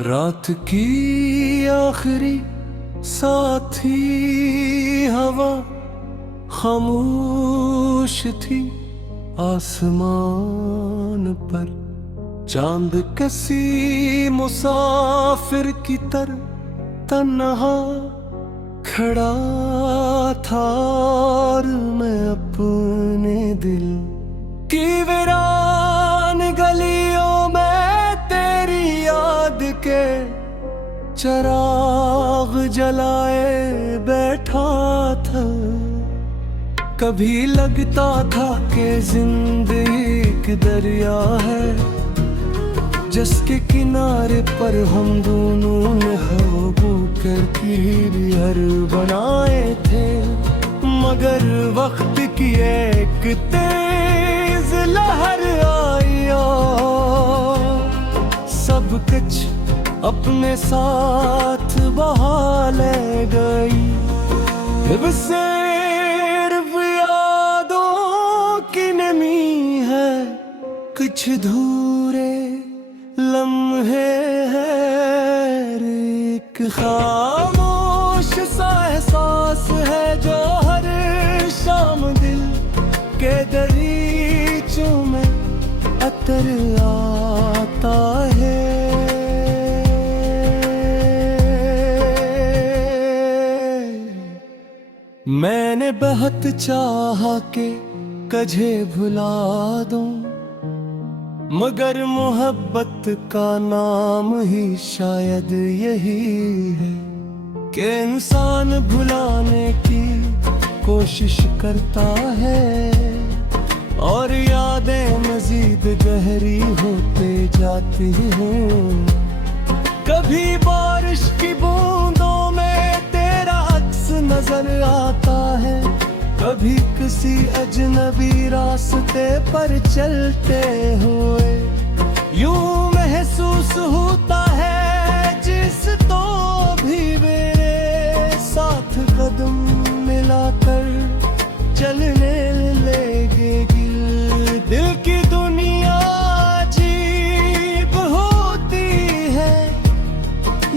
रात की आखिरी साथी हवा खामोश थी। आसमान पर चांद किसी मुसाफिर की तरह तन्हा खड़ा था। और मैं अपने दिल की वीरान गलियों में तेरी याद के चिराग जलाए बैठा था। कभी लगता था कि जिंदगी एक दरिया है जिसके किनारे पर हम दोनों ने हबू कर किनार बनाए थे। मगर वक्त की एक तेज लहर आई और सब कुछ अपने साथ बहा ले गई। अब सिर्फ यादों की नमी है, कुछ धूरे लम्हे हैं। एक खामोश सा एहसास है जो हर शाम दिल के दरीचों में अतर आता है। मैंने बहुत चाहा कि कझे भुला दूं, मगर मोहब्बत का नाम ही शायद यही है कि इंसान भुलाने की कोशिश करता है और यादें मजीद गहरी होते जाती हैं। कभी बारिश की बूंदों में तेरा अक्स नजर आता है, कभी किसी अजनबी रास्ते पर चलते हुए यूं महसूस होता है जिस तो भी मेरे साथ कदम मिलाकर चलने लगेगी। दिल की दुनिया अजीब होती है,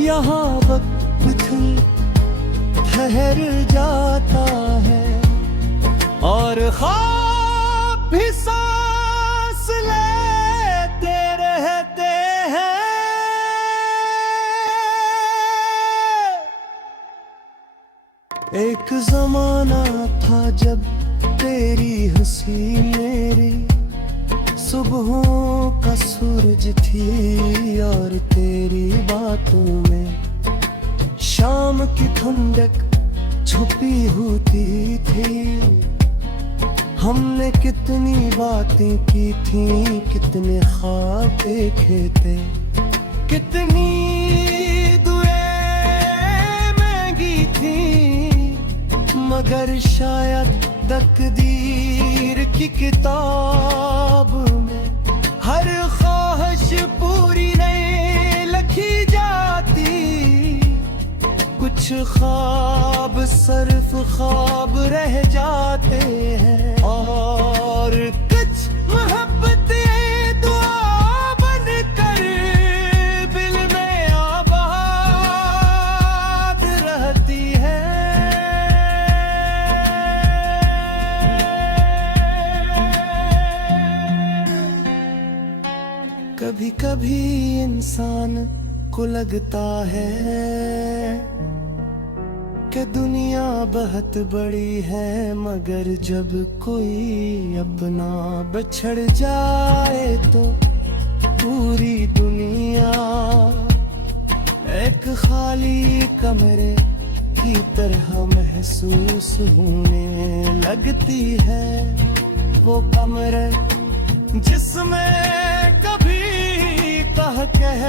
यहाँ वक्त ठहर जाता है और ख्वाब भी सांस लेते रहते हैं। एक जमाना था जब तेरी हंसी मेरी सुबहों का सूरज थी और तेरी बातों में शाम की ठंडक छुपी होती थी। हमने कितनी बातें की थी, कितने ख्वाब देखे थे, कितनी दुआएं मांगी थी। मगर शायद तकदीर की किताब में हर ख्वाहिश पूरी नहीं लिखी जाती। कुछ ख्वाब सिर्फ ख्वाब रह जाते हैं और कुछ मोहब्बतें दुआ बनकर दिल में आबाद रहती है। कभी कभी इंसान को लगता है कि दुनिया बहुत बड़ी है, मगर जब कोई अपना बिछड़ जाए तो पूरी दुनिया एक खाली कमरे की तरह महसूस होने लगती है। वो कमरे जिसमें कभी कह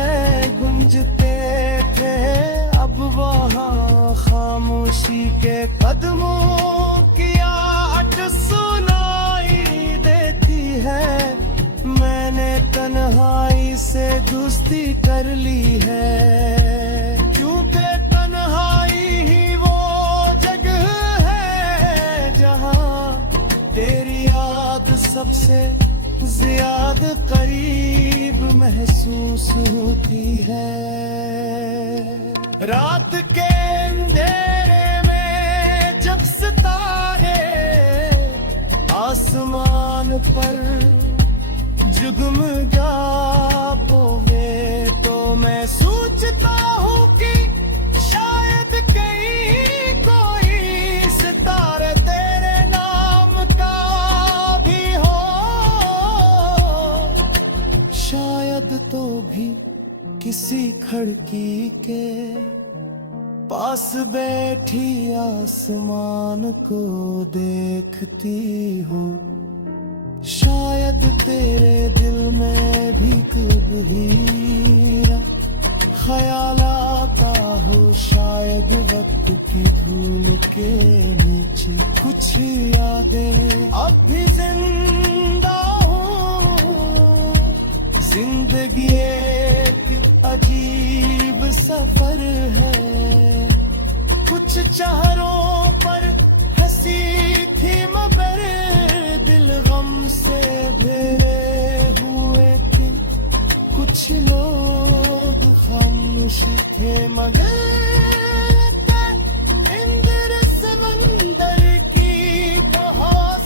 गूंजते थे, अब वहाँ खामोशी के कदमों की आहट सुनाई देती है। मैंने तन्हाई से दोस्ती कर ली है, क्योंकि तन्हाई ही वो जगह है जहाँ तेरी याद सबसे ज्यादा करीब महसूस होती है। रात के अंधेरे में जब सितारे आसमान पर जुगमगा बोवे तो मैं सोचता हूँ कि शायद कहीं कोई सितारे तेरे नाम का भी हो। शायद तो भी किसी खिड़की के पास बैठी आसमान को देखती हो। शायद तेरे दिल में भी कभी ख्याल आता हो। शायद वक्त की धूल के नीचे कुछ यादें अब भी जिंदा हूँ। जिंदगी एक अजीब सफर है। कुछ चेहरों पर हंसी थी मगर दिल गम से भरे हुए थे। कुछ लोग खामोश थे मगर इंद्र समंदर की बहार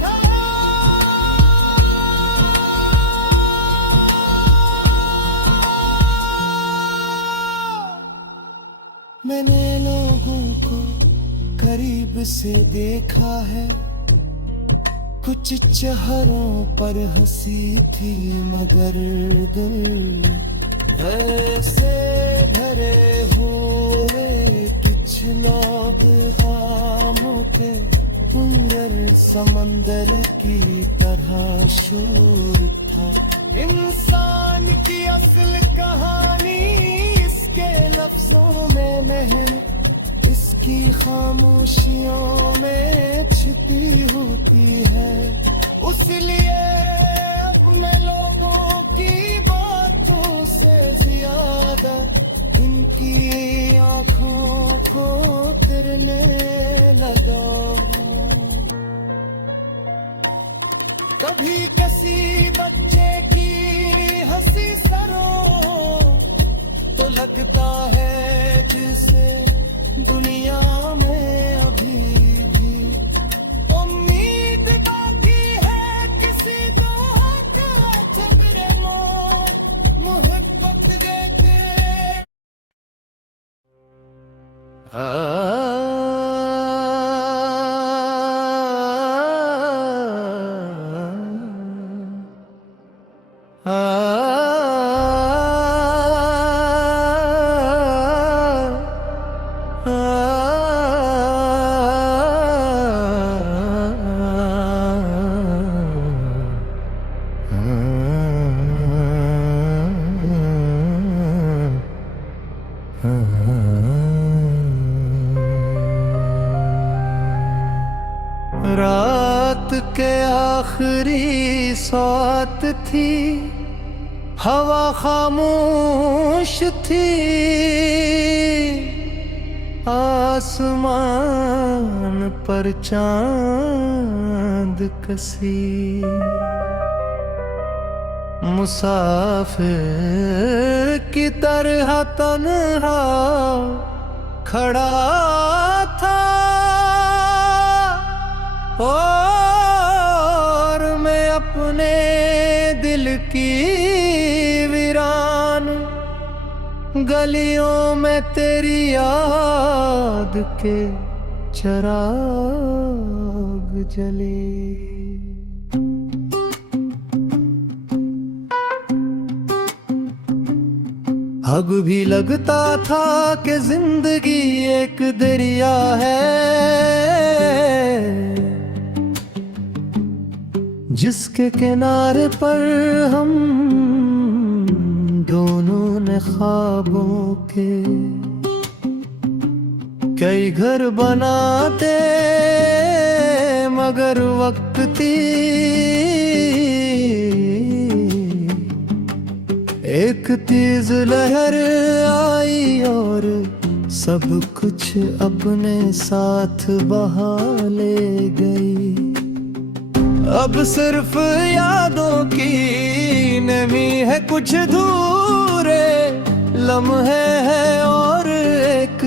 था। मैंने लोगों को करीब से देखा है। कुछ चेहरों पर हंसी थी मगर दिल ऐसे भरे हुए। कुछ लोग खामोश थे पूरे समंदर की तरह शोर था। इंसान की असल कहानी इसके लफ्जों में नहीं, इसकी खामोशियों में छिपी होती है। उसलिए अब मैं लोगों की बातों से ज्यादा इनकी आंखों को फिरने लगा हूँ। कभी किसी बच्चे की हंसी सरो तो लगता है जिसे दुनिया में अभी भी उम्मीद बाकी है। किसी को जबरे मोहब्बत देते रात के आखिरी साथ थी। हवा खामोश थी। आसमान पर चांद कसी। मुसाफिर की तरह तन्हा खड़ा था। और मैं अपने दिल की वीरान गलियों में तेरी याद के चराग जले। अब भी लगता था कि जिंदगी एक दरिया है जिसके किनारे पर हम दोनों ने ख्वाबों के कई घर बनाते मगर वक्त एक तेज लहर आई और सब कुछ अपने साथ बहा ले गई। अब सिर्फ यादों की नमी है, कुछ धूरे लम्हे हैं और एक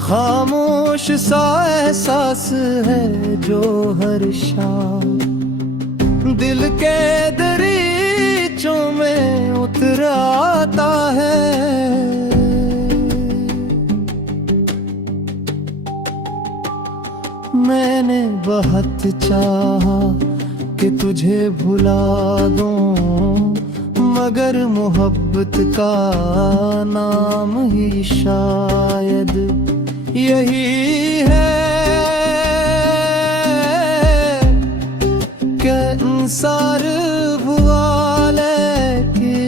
खामोश सा एहसास है जो हर शाम दिल के दरीचों में उतर आता है। मैंने बहुत चाहा कि तुझे भुला दूं, मगर मोहब्बत का नाम ही शायद यही है कि इंसान भुलाने की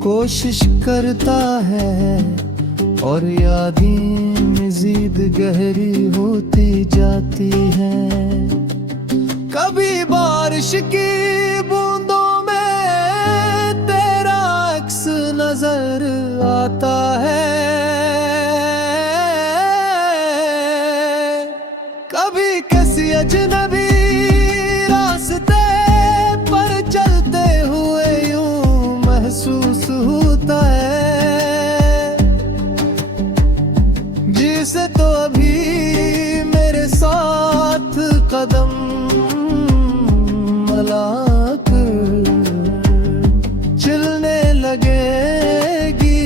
कोशिश करता है और यादें मज़ीद गहरी होती जाती हैं। कभी बारिश की बूंदों में तेरा अक्स नजर आता है, कभी किसी अजनबी रास्ते पर चलते हुए यूं महसूस होता है जिसे तो अभी मेरे साथ कदम मिलाकर चलने लगेगी।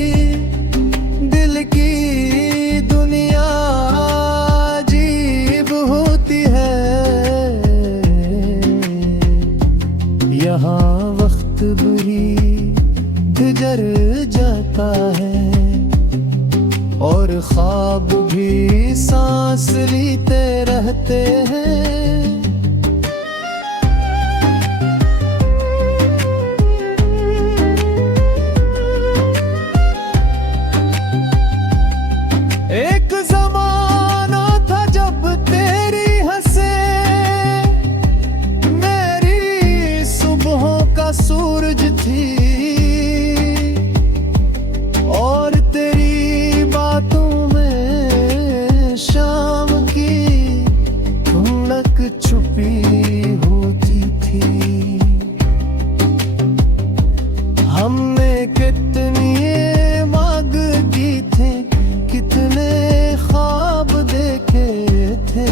दिल की दुनिया अजीब होती है, यहाँ वक्त भी गुजर जाता है और ख्वाब भी सांस लेते रहते हैं। एक ज़माना था जब तेरी हंसे मेरी सुबहों का सूरज थी और तेरी बातों में शाम की धुंधलक छुपी होती थी। हमने कितनी मांग की थी, कितने ख्वाब देखे थे,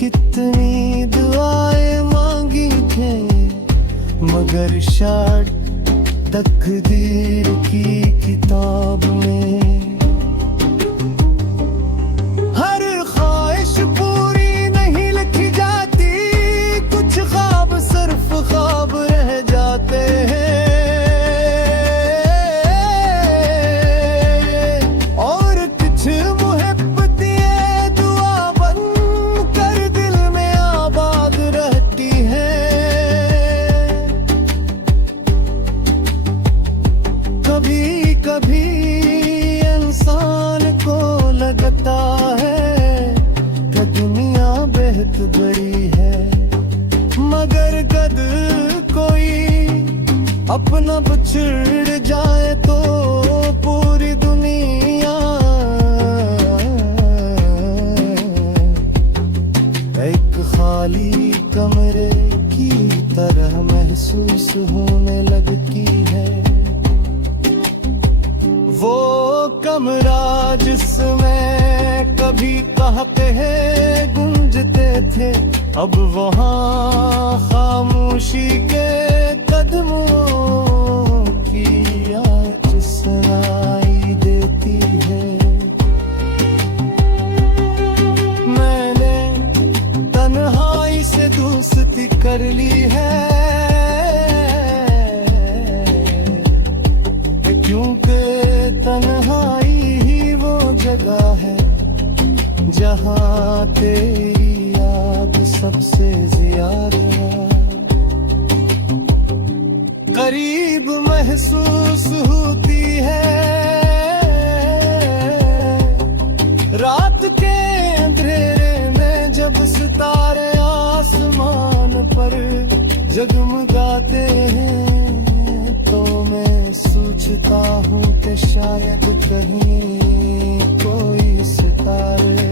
कितनी दुआएं मांगी थे, मगर शायद तकदीर की किताब में हर ख्वाहिश पूरी नहीं लिखी जाती, कुछ ख्वाब सिर्फ ख्वाब रह जाते हैं और कुछ मोहब्बतें दुआ बन कर दिल में आबाद रहती हैं। कभी कभी इंसान को लगता है कि दुनिया बेहद बड़ी है, मगर कद कोई अपना बिछड़ जाए तो पूरी दुनिया एक खाली कमरे की तरह महसूस होने लगती है। वो कमरा जिसमें कभी कहकहे गूंजते थे, अब वहाँ खामोशी के कदमों की आवाज़ सुनाई देती है। मैंने तन्हाई से दोस्ती कर ली है, क्योंकि तन्हाई ही वो जगह है जहाँ तेरी याद सबसे ज्यादा करीब महसूस होती है। रात के अंधेरे में जब सितारे आसमान पर जगमगाते हैं तो मैं सोचता हूँ कि शायद कहीं कोई सितारे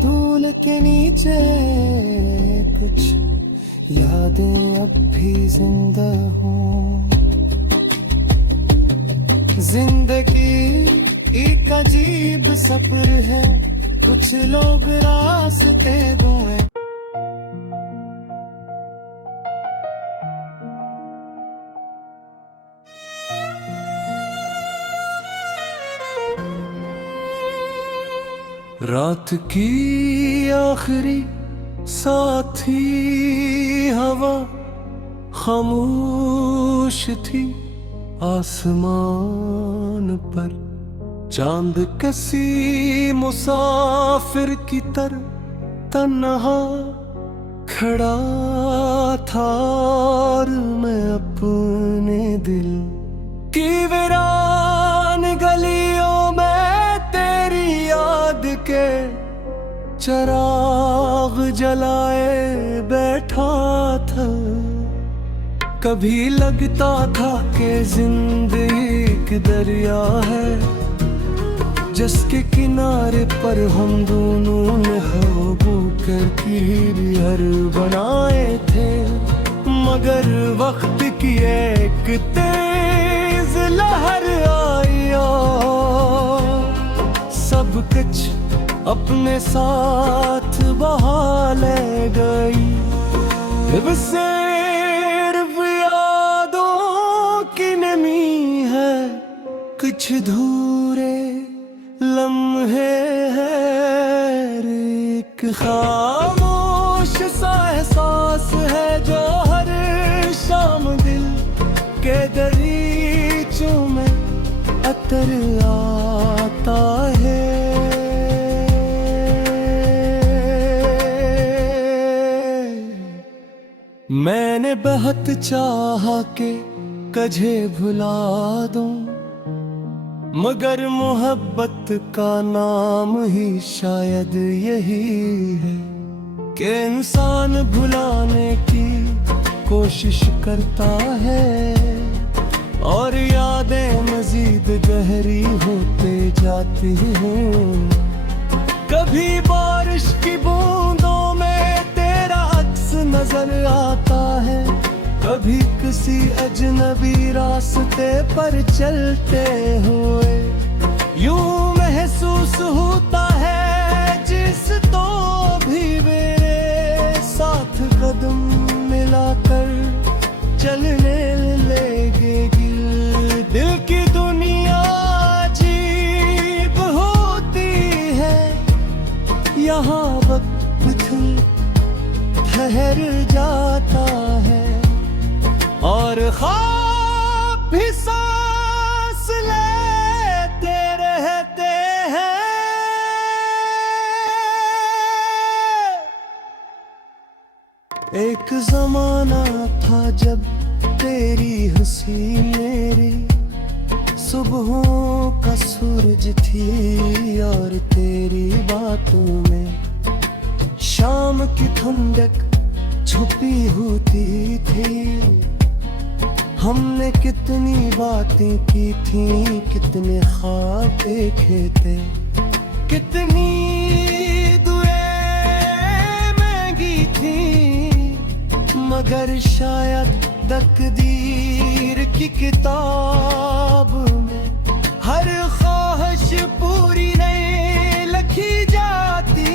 धूल के नीचे कुछ यादें अब भी जिंदा हों। जिंदगी एक अजीब सफर है, कुछ लोग रास्ते दूं। रात की आखिरी साथी हवा खामोश थी, आसमान पर चांद किसी मुसाफिर की तरह तन्हा खड़ा था। और मैं अपने दिल की वीरान गलियों में तेरी याद के चराग जलाए बैठा था। कभी लगता था कि जिंदगी एक दरिया है, जिसके किनारे पर हम दोनों ने हबू करके हर बनाए थे। मगर वक्त की एक तेज लहर आई और सब कुछ अपने साथ बहा ले गई। अब सिर्फ यादों की नमी है, कुछ धूरे लम्हे हैं, एक खामोश सा एहसास है जो हर शाम दिल के दरीचों में अतर आता है। मैंने बहुत चाहा कि कझे भुला दूं, मगर मोहब्बत का नाम ही शायद यही है कि इंसान भुलाने की कोशिश करता है और यादें मजीद गहरी होते जाती हैं। कभी बारिश की बूंदों में तेरा अक्स नजर आता है, कभी किसी अजनबी रास्ते पर चलते हुए यूं महसूस होता है जिस तो भी मेरे साथ कदम मिलाकर चलने लगेगी। दिल की दुनिया अजीब होती है, यहाँ वक्त ठहर जाता है और ख्वाब भी सांस लेते रहते हैं। एक जमाना था जब तेरी हंसी मेरी सुबहों का सूरज थी और तेरी बातों में शाम की ठंडक छुपी होती थी। हमने कितनी बातें की थी, कितने ख्वाब देखे थे, कितनी दुआएं मांगी थी, मगर शायद तकदीर की किताब में हर ख्वाहिश पूरी नहीं लिखी जाती।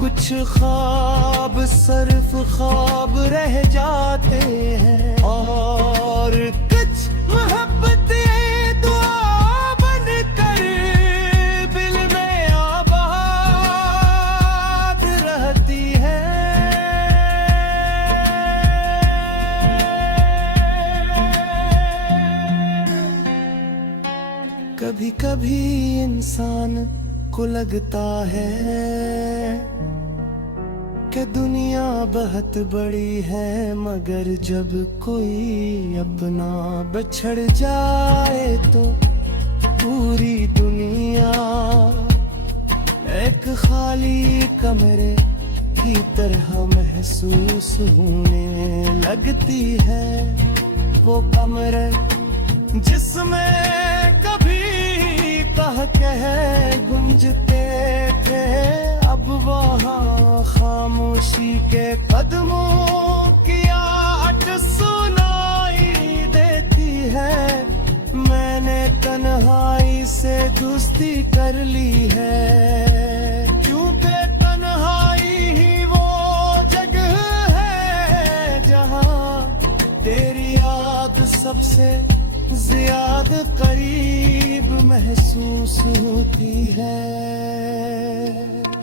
कुछ ख्वाब सिर्फ ख्वाब रह जाते हैं और कुछ मोहब्बतें दुआ बन कर दिल में आबाद रहती है। कभी कभी इंसान को लगता है कि दुनिया बहुत बड़ी है, मगर जब कोई अपना बिछड़ जाए तो पूरी दुनिया एक खाली कमरे की तरह महसूस होने लगती है। वो कमरे जिसमें कभी कह गूंजते थे थे अब वहाँ खामोशी के कदमों की आट सुनाई देती है। मैंने तन्हाई से दोस्ती कर ली है, क्योंकि तन्हाई ही वो जगह है जहाँ तेरी याद सबसे ज्यादा करीब महसूस होती है।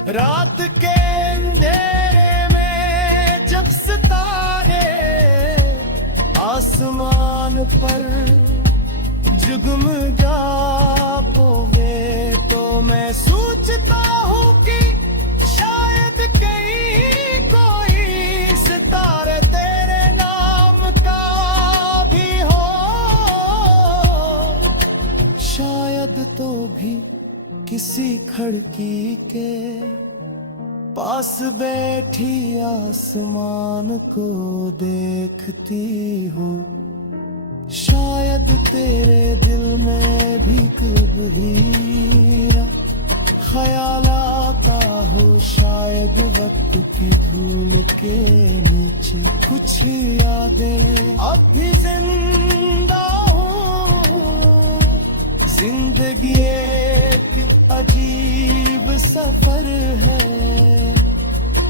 रात के अंधेरे में जब सितारे आसमान पर जुगमगा पोवे तो मैं सोचता हूँ कि शायद कहीं कोई सितारे तेरे नाम का भी हो, शायद तो भी किसी खिड़की के पास बैठी आसमान को देखती हो। शायद तेरे दिल में भी कभी ख्याल आता हो, शायद वक्त की धूल के नीचे कुछ यादें अब भी जिंदा हो। जिंदगी एक अजीब सफर है,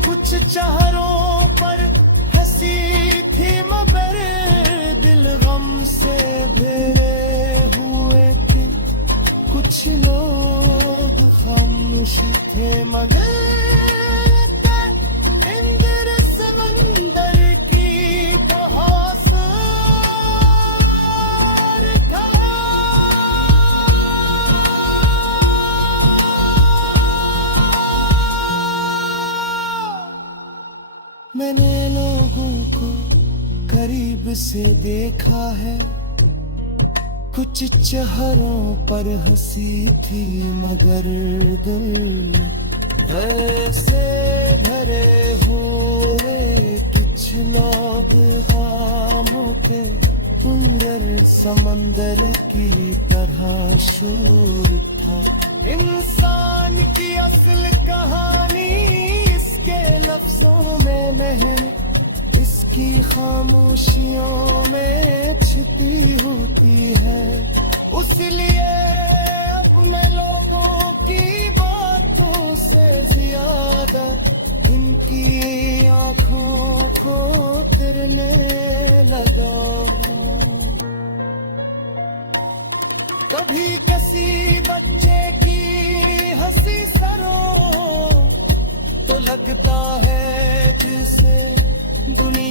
कुछ चेहरों पर हंसी थी मगर दिल गम से भरे हुए थे। कुछ लोग खामोश थे मगर इंद्र समंदर की बहार था। मैंने लोगों को करीब से देखा है, कुछ चेहरों पर हंसी थी मगर दिल ऐसे भरे हुए। कुछ लोग खामों के अंदर समंदर की तरह शोर था। इंसान की असल कहानी इसके लफ्जों में नहीं, इसकी खामोशियों में छिपी होती है। उसलिए अब मैं लोगों की बातों से ज्यादा इनकी आंखों को करने लगा हूँ। कभी किसी बच्चे की हंसी सरो तो लगता है जिसे दुनिया